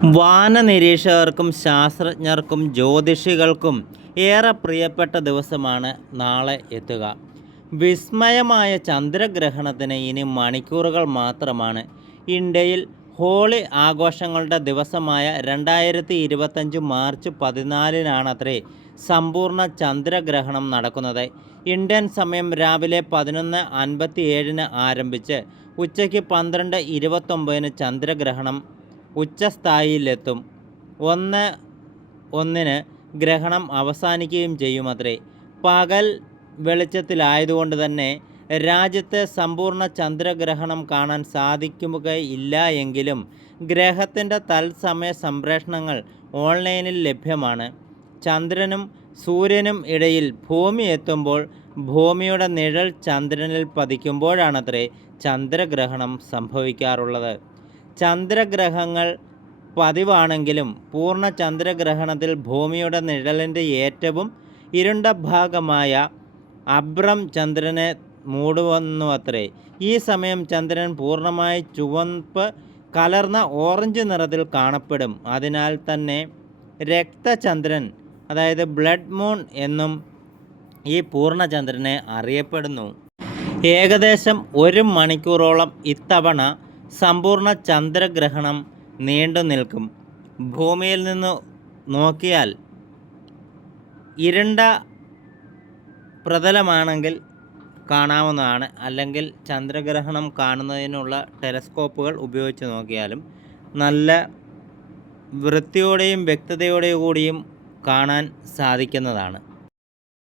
വാന നിരീക്ഷകർക്കും ശാസ്ത്രജ്ഞർക്കും ജ്യോതിഷികൾക്കും ഏറെ പ്രിയപ്പെട്ട ദിവസമാണ് നാളെ എത്തുക. വിസ്മയമായ ചന്ദ്രഗ്രഹണത്തിന് ഇനി മണിക്കൂറുകൾ മാത്രമാണ്. ഇന്ത്യയിൽ ഹോളി ആഘോഷങ്ങളുടെ ദിവസമായ 2025 മാർച്ച് 14-നാണത്രേ സമ്പൂർണ്ണ ചന്ദ്രഗ്രഹണം നടക്കുന്നത്. ഇന്ത്യൻ സമയം രാവിലെ 11:57 ആരംഭിച്ച് ഉച്ചയ്ക്ക് 12:29 ചന്ദ്രഗ്രഹണം ഉച്ചസ്ഥായിയിലെത്തും. 1:01 ഗ്രഹണം അവസാനിക്കുകയും ചെയ്യുമത്രേ. പകൽ വെളിച്ചത്തിലായതുകൊണ്ട് തന്നെ രാജ്യത്ത് സമ്പൂർണ്ണ ചന്ദ്രഗ്രഹണം കാണാൻ സാധിക്കുകയില്ല എങ്കിലും ഗ്രഹത്തിൻ്റെ തത്സമയ സംപ്രേഷണങ്ങൾ ഓൺലൈനിൽ ലഭ്യമാണ്. ചന്ദ്രനും സൂര്യനും ഇടയിൽ ഭൂമി എത്തുമ്പോൾ ഭൂമിയുടെ നിഴൽ ചന്ദ്രനിൽ പതിക്കുമ്പോഴാണത്രേ ചന്ദ്രഗ്രഹണം സംഭവിക്കാറുള്ളത്. ചന്ദ്രഗ്രഹങ്ങൾ പതിവാണെങ്കിലും പൂർണ്ണ ചന്ദ്രഗ്രഹണത്തിൽ ഭൂമിയുടെ നിഴലിൻ്റെ ഏറ്റവും ഇരുണ്ട ഭാഗമായ അബ്രം ചന്ദ്രനെ മൂടുവന്നുവത്രേ. ഈ സമയം ചന്ദ്രൻ പൂർണ്ണമായി ചുവപ്പ് കലർന്ന ഓറഞ്ച് നിറത്തിൽ കാണപ്പെടും. അതിനാൽ തന്നെ രക്തചന്ദ്രൻ, അതായത് ബ്ലഡ് മൂൺ എന്നും ഈ പൂർണ്ണചന്ദ്രനെ അറിയപ്പെടുന്നു. ഏകദേശം 1 മണിക്കൂറോളം ഇത്തവണ സമ്പൂർണ്ണ ചന്ദ്രഗ്രഹണം നീണ്ടു നിൽക്കും. ഭൂമിയിൽ നിന്ന് നോക്കിയാൽ ഇരുണ്ട പ്രതലമാണെങ്കിൽ കാണാവുന്നതാണ്. അല്ലെങ്കിൽ ചന്ദ്രഗ്രഹണം കാണുന്നതിനുള്ള ടെലസ്കോപ്പുകൾ ഉപയോഗിച്ച് നോക്കിയാലും നല്ല വൃത്തിയോടെയും വ്യക്തതയോടെയും കൂടിയും കാണാൻ സാധിക്കുന്നതാണ്.